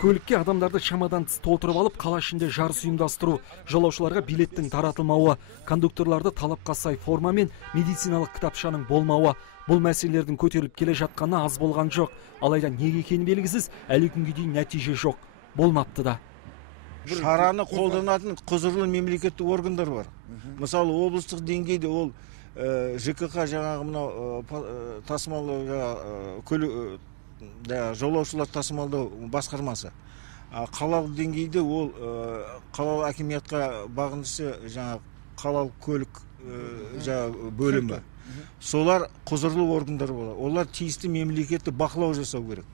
Көлікке адамдарды шамадан тыс толтырып алып, қала ішінде жарыс ұйымдастыру, жолаушыларға билеттің таратылмауы, кондукторларды талапқа сай форма мен медициналық кітапшаның болмауы. Бұл мәселелердің көтеріліп келе жатқаны аз болған жоқ. Алайда неге екені белгісіз, әлі күнге дейін нәтиже жоқ. Болмапты да. Шараны қолданатын құзырлы мемлекеттік органдар бар. Мысалы, облыстық деңгейде ол ЖКХ жаңағы мынау тасымалдауға жолаушылар тасымалдау басқармасы. Қалалық деңгейде ол қалалық акимиятқа бағынысы жаңағы қалалық көлік бөлімі. Солар құзырлы органдар болады. Олар тиісті мемлекетті бақылау жасау керек.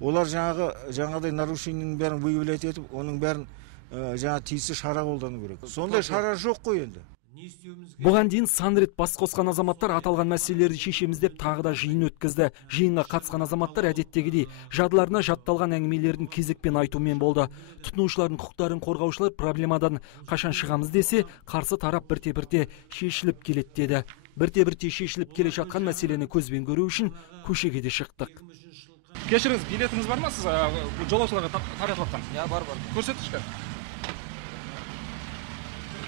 Олар жаңағыдай нарушениенің бәрін выявлять етіп, оның бәрін тиісті шара қолдану керек. Сондай шара жоқ қой енді. Бұған дейін сан рет бас қосқан азаматтар аталған мәселелерді шешеміз деп тағы да жиын өткізді. Жиынға қатысқан азаматтар әдеттегідей жадыларына жатталған әңгімелердің кезекпен айтумен болды. Тұтынушылардың құқықтарын қорғаушылар проблемадан қашан шығамыз десе, қарсы тарап бірте-бірте шешіліп келеді деді. Бірте-бірте шешіліп келе жатқан мәселені көзбен көру үшін көшеге де шықтық. Кешіріңіз, билетіңіз бар ма сіз жолаушыларға таратып жатқан? Бар. Көрсетіңізші.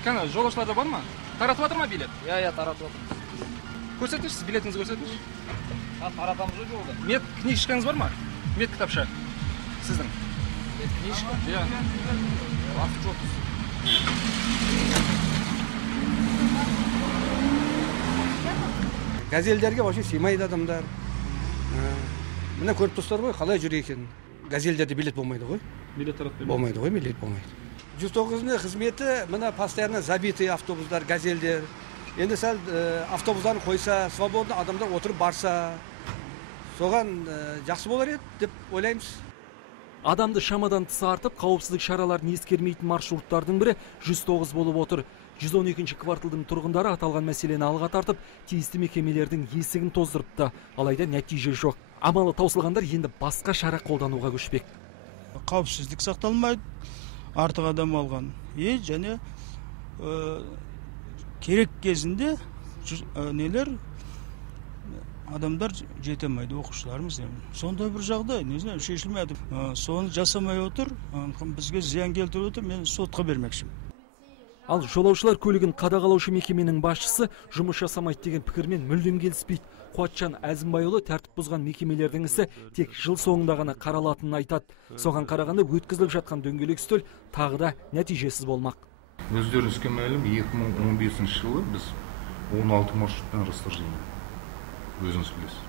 Кәне, жолаушыларда бар ма? Таратып жатыр ма билет? Таратып жатыр. Көрсетіңізші, сіз билетіңізді көрсетіңізші. Таратамыз ғой жолда. Мед книжкаңыз бар ма? Мед кітапша. Сіздің. Мед книжка? Уақыт жоқ. Газельдерге вообще сыймайды адамдар. Мына көріп тұрсыздар ғой, қалай жүр екен. Газельдерде билет болмайды ғой. Билет таратпайды. Болмайды ғой, билет болмайды. 109-ның қызметі мына постоянно забитый автобустар, газельдер. Енді сәл автобустарын қойса, свободно адамдар отырып барса, соған жақсы болар еді деп ойлаймыз. Адамды шамадан тыс артып, қауіпсіздік шараларын ескермейтін маршруттардың бірі 109 болып отыр. 112-ші кварталдың тұрғындары аталған мәселені алға тартып, тиісті мекемелердің есігін тоздырыпты. Алайда нәтиже жоқ. Амалы таусылғандар енді басқа шара қолдануға көшпек. Қауіпсіздік сақталмайды, артық адам алған. Және керек кезінде адамдар жетемейді, оқушыларымыз. Сондай бір жағдай, шешілмеді. Соны жасамай отыр, бізге зиян келтіріп отыр, мен сотқа бермекшім. Ал жолаушылар көлігін қадағалаушы мекеменің басшысы жұмыс жасамайды деген пікірмен мүлдем келіспейді. Қуатжан Әзімбайұлы тәртіп бұзған мекемелердің ісі тек жыл соңында ғана қаралатынын айтады. Соған қарағанда өткізіліп жатқан дөңгелек үстел тағы да нәтижесіз болмақ. Өздеріңізге мәлім, 2015 жылы біз 16 маршруттан расторжение. Өзіңіз білесіз.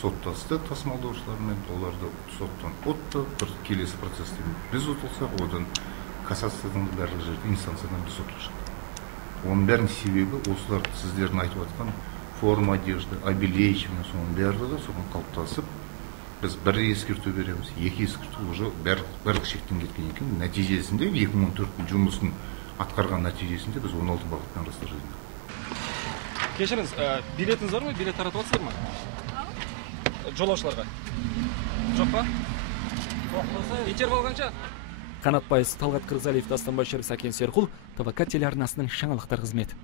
Соттасты тасымалдаушылармен, оларды соттан отты, бір келесі процесте біз ұтылсақ, одан кассациядан барлық жерде инстанциядан біз сотқа шықты. Оның бәрінің себебі осылар сіздердің айтып жатқан форма одежды, обелечивание, соның барлығы соған қалыптасып, біз бір ескерту береміз, екі ескерту уже барлық шектен кеткен екен. Нәтижесінде 2014 жұмысын атқарған нәтижесінде біз 16 бағыттан расторжение. Кешіріңіз, билетіңіз бар ма? Билет таратып жатсыздар ма? Жолаушыларға. Жоқ па? Итер болғанша? Қанат Байыс, Талғат Қырғызалиев, Дастан Баширов, Сакен Серқұл, ТВК телеарнасының жаңалықтар қызметі.